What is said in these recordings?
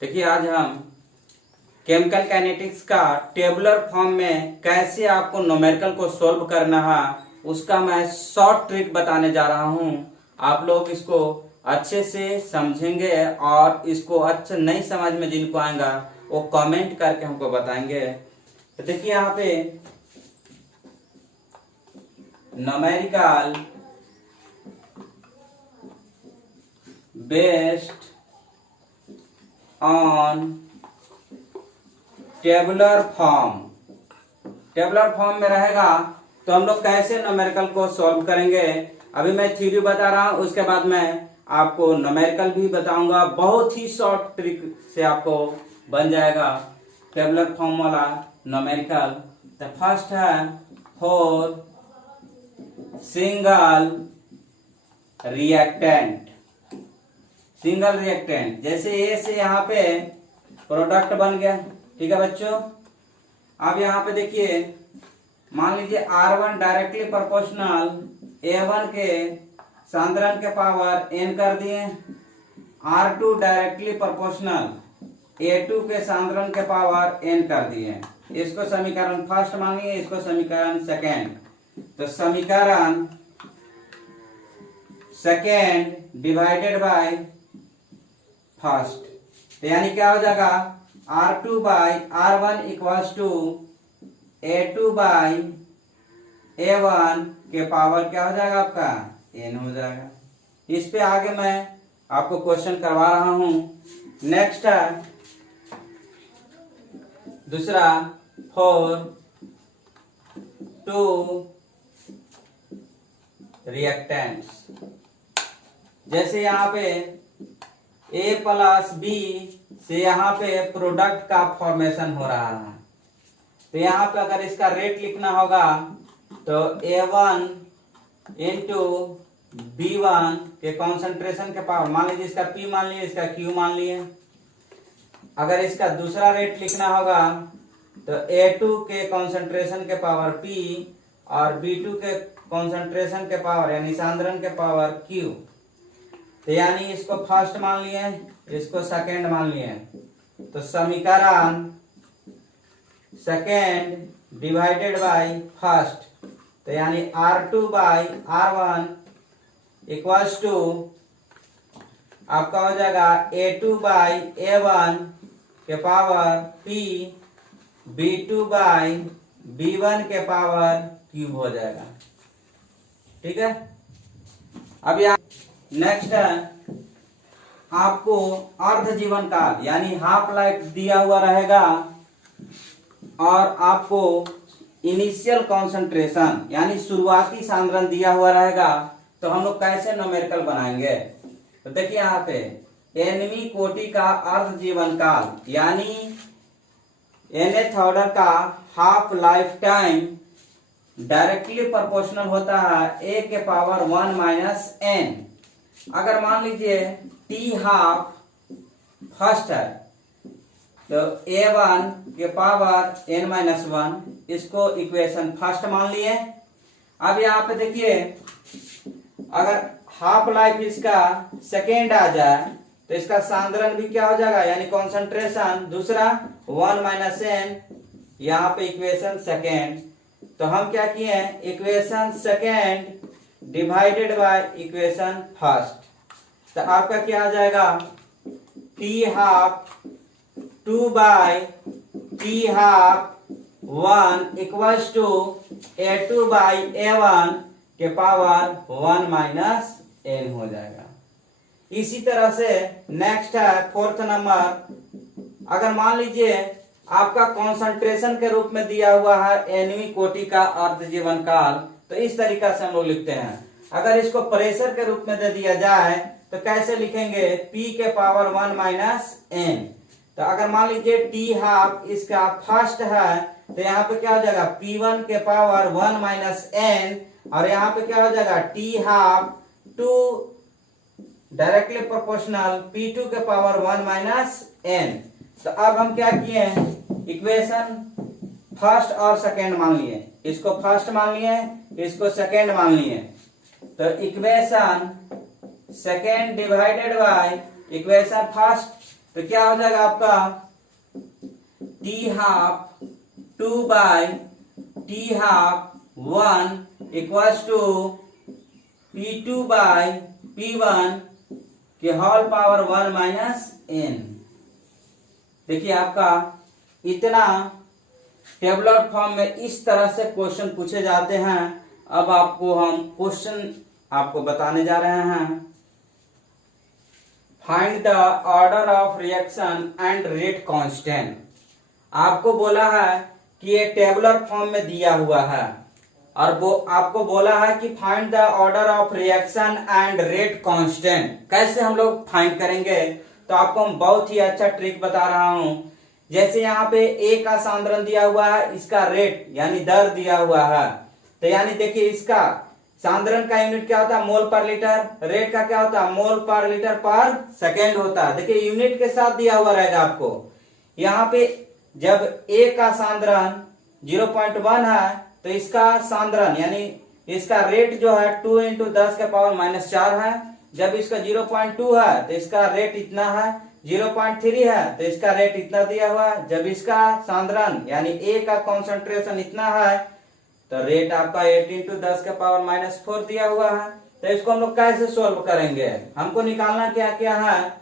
देखिए आज हम केमिकल काइनेटिक्स का टेबुलर फॉर्म में कैसे आपको न्यूमेरिकल को सॉल्व करना है उसका मैं शॉर्ट ट्रिक बताने जा रहा हूं। आप लोग इसको अच्छे से समझेंगे और इसको अच्छे नहीं समझ में जिनको आएगा वो कमेंट करके हमको बताएंगे। तो देखिए यहाँ पे numerical based on tabular form में रहेगा तो हम लोग कैसे न्यूमेरिकल को सॉल्व करेंगे। अभी मैं थ्योरी बता रहा हूं, उसके बाद मैं आपको न्यूमेरिकल भी बताऊंगा। बहुत ही शॉर्ट ट्रिक से आपको बन जाएगा टेबुलर फॉर्म वाला न्यूमेरिकल। तो फर्स्ट है फॉर सिंगल रिएक्टेंट जैसे ए से यहाँ पे प्रोडक्ट बन गया, ठीक है बच्चों। अब यहाँ पे देखिए मान लीजिए R1 डायरेक्टली प्रोपोर्शनल A1 के सांद्रण के पावर n कर दिए, R2 डायरेक्टली प्रोपोर्शनल A2 के सांद्रण के पावर n कर दिए। इसको समीकरण फर्स्ट मान लिए, इसको समीकरण सेकेंड। तो समीकरण सेकेंड डिवाइडेड बाय फर्स्ट, तो यानी क्या हो जाएगा R2 by R1 equals to A2 by A1 के पावर क्या हो जाएगा आपका n हो जाएगा। इस पे आगे मैं आपको क्वेश्चन करवा रहा हूं। नेक्स्ट है दूसरा फॉर टू रिएक्टेंट्स, जैसे यहाँ पे A प्लस B से यहाँ पे प्रोडक्ट का फॉर्मेशन हो रहा है। तो यहाँ पे अगर इसका रेट लिखना होगा तो A1 इंटू B1 के कॉन्सेंट्रेशन के पावर, मान लीजिए इसका P मान लिए, इसका Q मान लिए। अगर इसका दूसरा रेट लिखना होगा तो A2 के कॉन्सेंट्रेशन के पावर P और B2 के कॉन्सेंट्रेशन के पावर यानी सांद्रण के पावर Q। तो यानी इसको फर्स्ट मान लिए, इसको सेकेंड मान लिए। तो समीकरण सेकेंड डिवाइडेड बाय फर्स्ट, तो यानी R2 by R1 equals to आपका हो जाएगा A2 बाई A1 के power P, B2 by B1 के पावर Q हो जाएगा, ठीक है। अब यहाँ नेक्स्ट है आपको अर्ध जीवन काल यानी हाफ लाइफ दिया हुआ रहेगा और आपको इनिशियल कंसंट्रेशन यानी शुरुआती सांद्रण दिया हुआ रहेगा। तो हम लोग कैसे न्यूमेरिकल बनाएंगे। तो देखिए यहाँ पे nवीं कोटि का अर्ध जीवन काल यानी nth ऑर्डर का half life time directly proportional होता है a के पावर 1 माइनस n। अगर मान लीजिए टी हाफ फर्स्ट है तो A1 के पावर n माइनस 1, इसको इक्वेशन फर्स्ट मान लिए। अब यहाँ पे देखिए अगर हाफ लाइफ इसका सेकेंड आ जाए तो इसका सांद्रण भी क्या हो जाएगा यानी कॉन्सेंट्रेशन दूसरा 1 माइनस n, यहाँ पे इक्वेशन सेकेंड। तो हम क्या किए equation second divided by equation first. तो आपका क्या आ जाएगा T half 2 by T half 1 equals to A2 by A1 के पावर 1 माइनस n हो जाएगा। इसी तरह से नेक्स्ट है फोर्थ नंबर। अगर मान लीजिए आपका कॉन्सेंट्रेशन के रूप में दिया हुआ है nवीं कोटि का अर्ध जीवन काल, तो इस तरीका से हम लोग लिखते हैं। अगर इसको प्रेशर के रूप में दे दिया जाए तो कैसे लिखेंगे P के पावर 1 माइनस n। तो अगर मान लीजिए टी हाफ इसका फर्स्ट है तो यहाँ पे क्या हो जाएगा P1 के पावर 1 माइनस n और यहाँ पे क्या हो जाएगा T half 2 directly proportional P2 के पावर 1 माइनस n। तो अब हम क्या किए इक्वेशन फर्स्ट और सेकेंड मान लिए, इसको फर्स्ट मान लिए, इसको सेकेंड मान लिए। तो equation second divided by equation first, तो क्या हो जाएगा आपका T half 2 by T half 1 equals to P2 by P1 के होल पावर 1 माइनस n। देखिए आपका इतना टेबुलर फॉर्म में इस तरह से क्वेश्चन पूछे जाते हैं। अब आपको हम क्वेश्चन आपको बताने जा रहे हैं। Find the order of reaction and rate constant. आपको बोला है कि ये टेबुलर फॉर्म में दिया हुआ है और वो आपको बोला है कि find the order of reaction and rate constant. कैसे हम लोग फाइंड करेंगे, तो आपको हम बहुत ही अच्छा ट्रिक बता रहा हूं। जैसे यहाँ पे ए का सांद्रण दिया हुआ है, इसका रेट यानी दर दिया हुआ है, तो यानी देखिए इसका सांद्रण का यूनिट क्या होता है, मोल पर लीटर। रेट का क्या होता है, मोल पर लीटर पर सेकेंड होता है। देखिए यूनिट के साथ दिया हुआ रहेगा आपको। यहाँ पे जब ए का सांद्रण 0.1 है तो इसका सांद्रण यानी इसका रेट जो है 2 इंटू 10 के पावर माइनस 4 है। जब इसका 0.2 है तो इसका रेट इतना है। 0.3 है तो इसका रेट इतना दिया हुआ है। जब इसका सांद्रण यानी ए का कॉन्सेंट्रेशन इतना है तो रेट आपका 8 इंटू 10 के पावर माइनस 4 दिया हुआ है। तो इसको हम लोग कैसे सोल्व करेंगे, हमको निकालना क्या क्या है,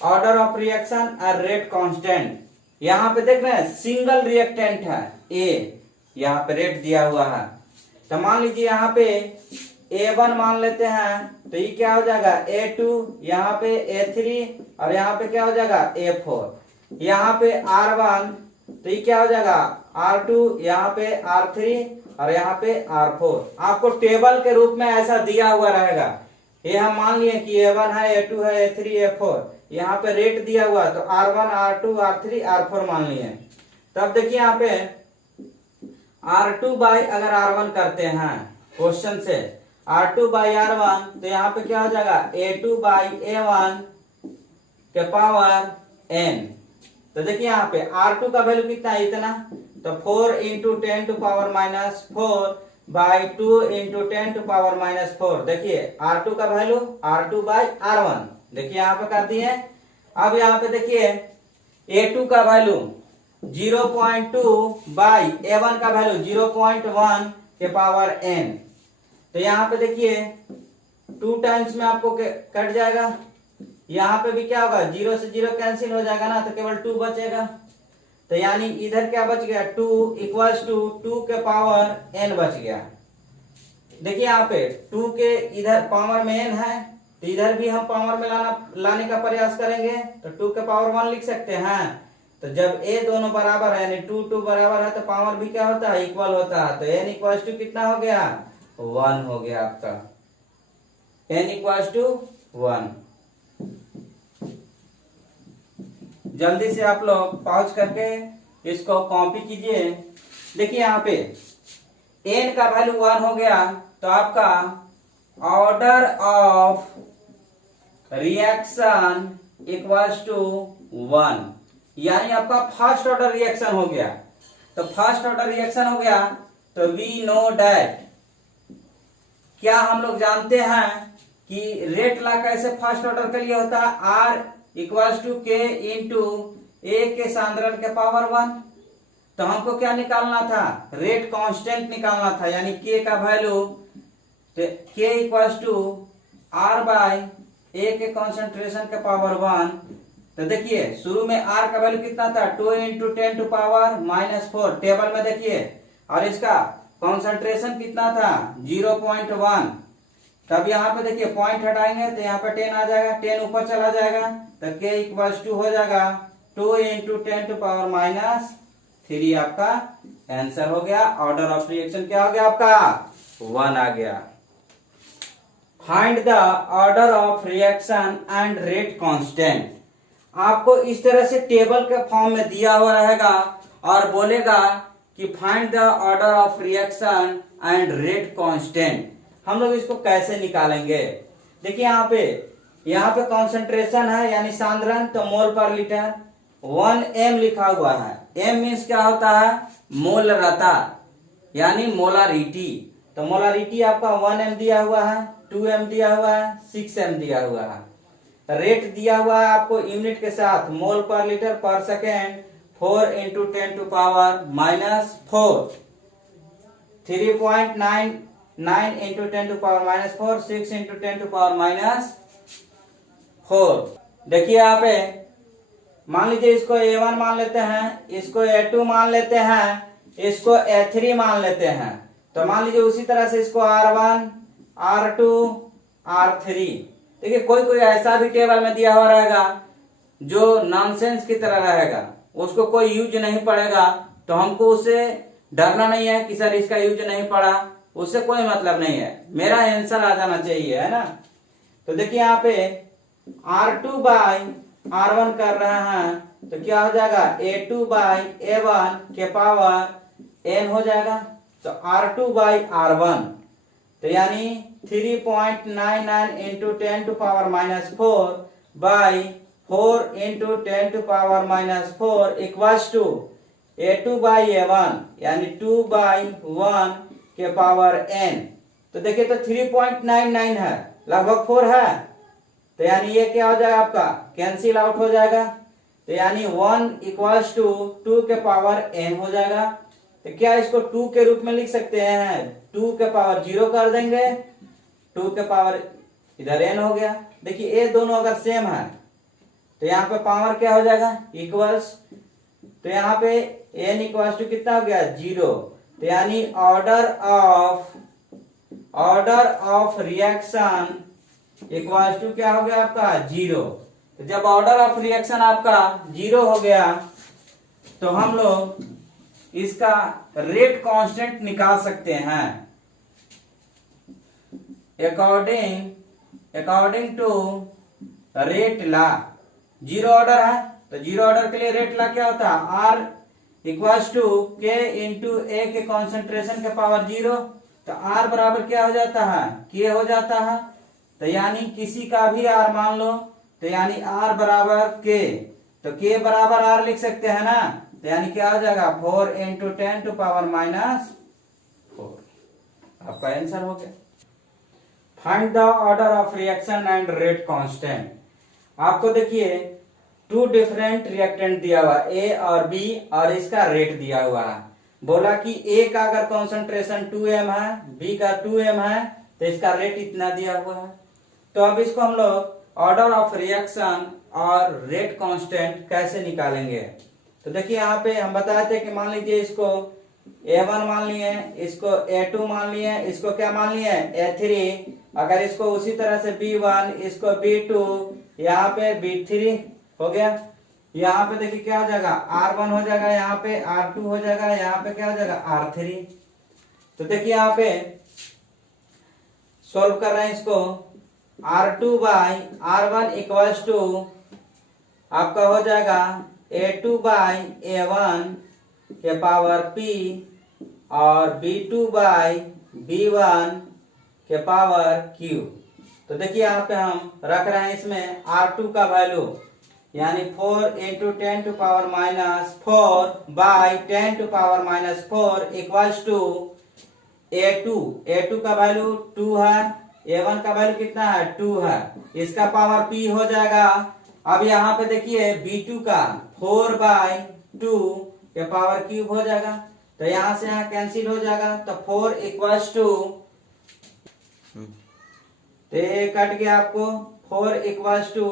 ऑर्डर ऑफ रिएक्शन और रेट कांस्टेंट। यहाँ पे देख रहे हैं सिंगल रिएक्टेंट है ए, यहाँ पे रेट दिया हुआ है। तो मान लीजिए यहाँ पे A1 मान लेते हैं तो ये क्या हो जाएगा A2, यहाँ पे A3 और यहाँ पे क्या हो जाएगा A4। यहाँ पे R1 तो ये क्या हो जाएगा R2, यहाँ पे R3 और यहाँ पे R4। आपको टेबल के रूप में ऐसा दिया हुआ रहेगा। ये हम मान लिए कि A1 है, A2 है, A3, A4। यहाँ पे रेट दिया हुआ तो R1, R2, R3, R4 मान लिए। तब देखिए यहाँ पे R2 बाई अगर R1 करते हैं क्वेश्चन से, R2 बाई R1 तो यहाँ पे क्या हो जाएगा A2 बाई A1 के पावर n। तो देखिए यहाँ पे R2 का वैल्यू कितना है, इतना, तो 4 into 10 to power minus 4 by 2 into 10 to power minus 4। देखिए R2 का वैल्यू R2 बाई R1 देखिए यहाँ पे कर दिए। अब यहाँ पे देखिए A2 का वैल्यू 0.2 बाई A1 का वैल्यू 0.1 के पावर n। तो यहाँ पे देखिए 2 टाइम्स में आपको कट जाएगा। यहाँ पे भी क्या होगा, 0 से 0 कैंसिल हो जाएगा ना, तो केवल 2 बचेगा। तो यानी इधर क्या बच गया 2 इक्वल्स टू 2 के पावर n बच गया। देखिए यहाँ पे 2 के इधर पावर में n है तो इधर भी हम पावर में लाने का प्रयास करेंगे तो 2 के पावर 1 लिख सकते हैं। तो जब a दोनों बराबर है यानी 2 बराबर है तो पावर भी क्या होता है, इक्वल होता है। तो n इक्वल्स टू कितना हो गया, 1 हो गया आपका, n इक्वल्स टू 1। जल्दी से आप लोग पॉज करके इसको कॉपी कीजिए। देखिए यहाँ पे n का वैल्यू 1 हो गया तो आपका order of reaction equals to 1, यानी आपका फर्स्ट ऑर्डर रिएक्शन हो गया। तो फर्स्ट ऑर्डर रिएक्शन हो गया तो वी नो डैट, क्या हम लोग जानते हैं कि रेट ला कैसे फर्स्ट ऑर्डर के लिए होता है, R इक्वल्स टू के इंटू ए के सांद्रण के पावर 1। तो हमको क्या निकालना था, रेट कांस्टेंट निकालना था, यानी के का वैल्यू के इक्वल्स टू R बाई ए के कॉन्सेंट्रेशन के पावर 1। तो देखिए शुरू में R का वैल्यू कितना था, 2 into 10 to power minus 4 table में देखिए, और इसका कॉन्सेंट्रेशन कितना था 0.1। तब यहाँ पे देखिए पॉइंट हटाएंगे तो यहाँ पे 10 आ जाएगा, 10 ऊपर चला जाएगा तो के इक्वल्स टू हो जाएगा 2 इंटू 10 टू पावर माइनस 3। आपका आंसर हो गया। ऑर्डर ऑफ रिएक्शन क्या हो गया आपका, 1 आ गया। Find the order of reaction and rate constant. आपको इस तरह से टेबल के फॉर्म में दिया हुआ रहेगा और बोलेगा कि find the order of reaction and rate constant. हम लोग इसको कैसे निकालेंगे, देखिए यहाँ पे कॉन्सेंट्रेशन है यानी सांद्रण, तो मोल पर लीटर 1m लिखा हुआ है। m मीन्स क्या होता है, मोलरता यानी मोलारिटी। तो मोलारिटी आपका 1m दिया हुआ है, 2m दिया हुआ है, 6m दिया हुआ है। रेट दिया हुआ है आपको यूनिट के साथ, मोल per litre per second 4 into 10 to power -4, 3.99 into 10 to power -4, 6 into 10 to power -4। देखिए यहाँ पे मान लीजिए इसको A1 मान लेते हैं, इसको A2 मान लेते हैं, इसको A3 मान लेते हैं। तो मान लीजिए उसी तरह से इसको R1, R2, R3। देखिए कोई कोई ऐसा भी टेबल में दिया हुआ रहेगा जो नॉनसेंस की तरह रहेगा, उसको कोई यूज नहीं पड़ेगा, तो हमको उससे डरना नहीं है कि सर इसका यूज नहीं पड़ा, उससे कोई मतलब नहीं है, मेरा आंसर आ जाना चाहिए, है ना। तो देखिए यहाँ पे R2 बाई R1 कर रहे हैं तो क्या हो जाएगा, A2 बाई A1 के पावर n हो जाएगा। तो R2 बाई R1 तो यानी 3.99 into 10 to power -4 by 4 into 10 to power -4 equals to A2 by A1 यानी 2 बाई 1 के पावर n। तो देखिए तो 3.99 है, लगभग 4 है, तो यानी ये क्या हो जाएगा आपका, कैंसिल आउट हो जाएगा। तो यानी 1 इक्वल्स टू 2 के पावर n हो जाएगा। तो क्या इसको 2 के रूप में लिख सकते हैं, 2 के पावर 0 कर देंगे, 2 के पावर इधर n हो गया। देखिए ये दोनों अगर सेम है तो यहाँ पे पावर क्या हो जाएगा, इक्वल्स, तो यहाँ पे n इक्वल्स टू कितना हो गया, 0। तो यानी order of reaction equals to क्या हो गया आपका, 0। तो जब ऑर्डर ऑफ रिएक्शन आपका 0 हो गया तो हम लोग इसका रेट कांस्टेंट निकाल सकते हैं according to rate law. 0 order है तो 0 ऑर्डर के लिए रेट लॉ क्या होता है, R equals to K into A के कॉन्सेंट्रेशन के पावर 0। तो R बराबर क्या हो जाता है, K हो जाता है। तो यानी किसी का भी R मान लो, तो यानी R बराबर K, तो K बराबर R लिख सकते हैं ना। तो यानी क्या हो जाएगा, 4 इंटू 10 टू पावर -4। आपका आंसर हो गया। Find the order of reaction and rate constant. आपको देखिए 2 डिफरेंट रिएक्टेंट दिया हुआ A और B और इसका रेट दिया हुआ है। बोला कि A का अगर कॉन्सेंट्रेशन 2m है, B का 2m है, तो इसका रेट इतना दिया हुआ है। तो अब इसको हम लोग ऑर्डर ऑफ रिएक्शन और रेट कांस्टेंट कैसे निकालेंगे। तो देखिए यहाँ पे हम बताए थे कि मान लीजिए इसको A1 मान लिए, इसको A2 मान लिए, इसको क्या मान लिए, A3। अगर इसको उसी तरह से B1, इसको B2, यहाँ पे B3 हो गया। यहाँ पे देखिए क्या हो जाएगा, R1 हो जाएगा, यहाँ पे R2 हो जाएगा, यहाँ पे क्या हो जाएगा, R3। तो देखिए यहाँ पे सॉल्व कर रहे हैं इसको, R2 by R1 equals to आपका हो जाएगा A2 बाई A1 के पावर P और B2 बाई B1 के पावर Q। तो देखिए यहाँ पे हम रख रहे हैं इसमें R2 का वैल्यू, यानी 4 into 10 to power -4 by 10 to power -4 equals to A2 का वैल्यू 2 है, A1 का वैल्यू कितना है, 2 है, इसका पावर P हो जाएगा। अब यहाँ पे देखिए B2 का 4 बाई 2 के पावर क्यूब हो जाएगा, तो यहाँ से यहाँ कैंसिल हो जाएगा। तो 4 इक्वल्स टू, तो ये कट गया आपको, 4 इक्वल्स टू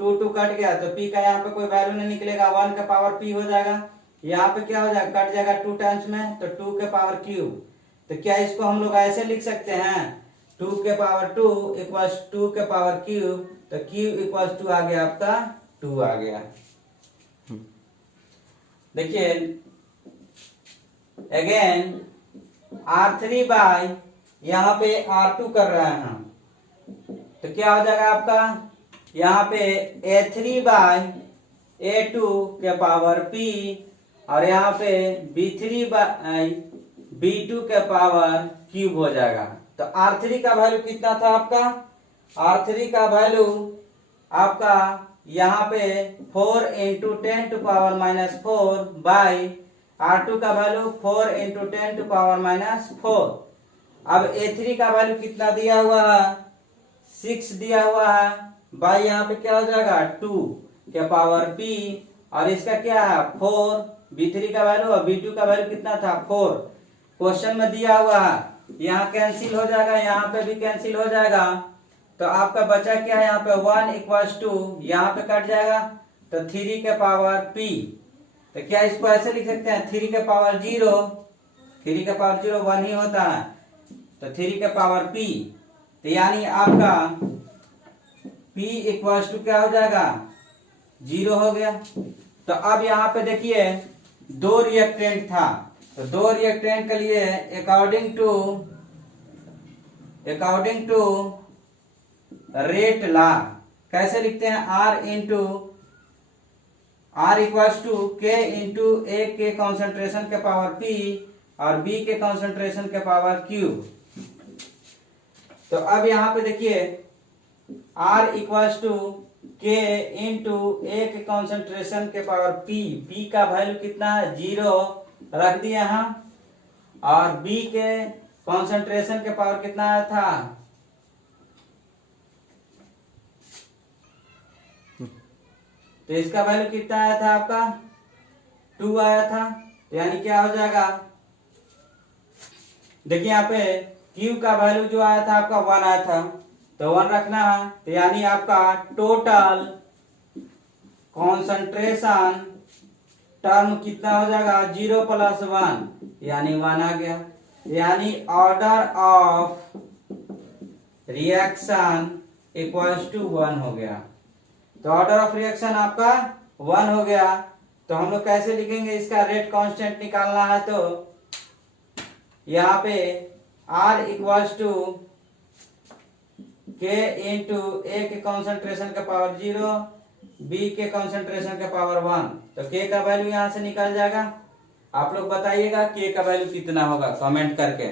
2 कट गया, तो P का यहाँ पे कोई वैल्यू नहीं निकलेगा, 1 का पावर P हो जाएगा। यहाँ पे क्या हो जाएगा, कट जाएगा 2 टाइम्स में, तो 2 के पावर क्यूब। तो क्या इसको हम लोग ऐसे लिख सकते हैं, 2 के पावर 2 इक्वल्स 2 के पावर क्यूब, तो क्यूब इक्वल्स 2 आ गया आपका, 2 आ गया। देखिए अगेन R3 बाई यहाँ पे R2 कर रहे हैं हम, तो क्या हो जाएगा आपका, यहाँ पे A3 बाई A2 के पावर P और यहाँ पे B3 बाई B2 के पावर क्यूब हो जाएगा। तो R3 का वैल्यू कितना था आपका, R3 का वैल्यू आपका यहाँ पे 4 into 10 to power -4 by R2 का वैल्यू 4 इंटू 10 टू पावर -4। अब A3 का वैल्यू कितना दिया हुआ है, 6 दिया हुआ है, बाई यहाँ पे क्या हो जाएगा 2 के पावर p, और इसका क्या है 4, b3 का वैल्यू और b2 का वैल्यू कितना था 4, क्वेश्चन में दिया हुआ है। यहाँ कैंसिल हो जाएगा, यहाँ पे भी कैंसिल हो जाएगा, तो आपका बचा क्या है यहाँ पे 1 इक्वल्स टू, यहाँ पे कट जाएगा तो 3 के पावर p। तो क्या इसको ऐसे लिख सकते हैं 3 के पावर 0, 3 के पावर 0 1 ही होता है, तो 3 के पावर p, तो यानी आपका p इक्वल्स टू क्या हो जाएगा 0 हो गया। तो अब यहाँ पे देखिए 2 रिएक्टेंट था, तो 2 रिएक्टेंट के लिए अकॉर्डिंग टू रेट लॉ कैसे लिखते हैं R equals to K into A के कॉन्सेंट्रेशन के पावर P और B के कॉन्सेंट्रेशन के पावर Q। तो अब यहाँ पे देखिए R equals to K into A के कॉन्सेंट्रेशन के पावर P का वैल्यू कितना है 0 रख दिया हम, और B के कॉन्सेंट्रेशन के पावर कितना आया था, तो इसका वैल्यू कितना आया था आपका 2 आया था, तो यानी क्या हो जाएगा, देखिए यहाँ पे Q का वैल्यू जो आया था आपका 1 आया था, तो 1 रखना है, तो यानी आपका टोटल कॉन्सेंट्रेशन टर्म कितना हो जाएगा 0 प्लस 1 यानी 1 आ गया, यानी order of reaction equals to 1 हो गया। तो ऑर्डर ऑफ रिएक्शन आपका 1 हो गया। तो हम लोग कैसे लिखेंगे, इसका रेट कांस्टेंट निकालना है, तो यहाँ पे R equals to K into A के कॉन्सेंट्रेशन का पावर 0, B के कॉन्सेंट्रेशन का पावर 1, तो K का वैल्यू यहाँ से निकल जाएगा। आप लोग बताइएगा K का वैल्यू कितना होगा कमेंट करके।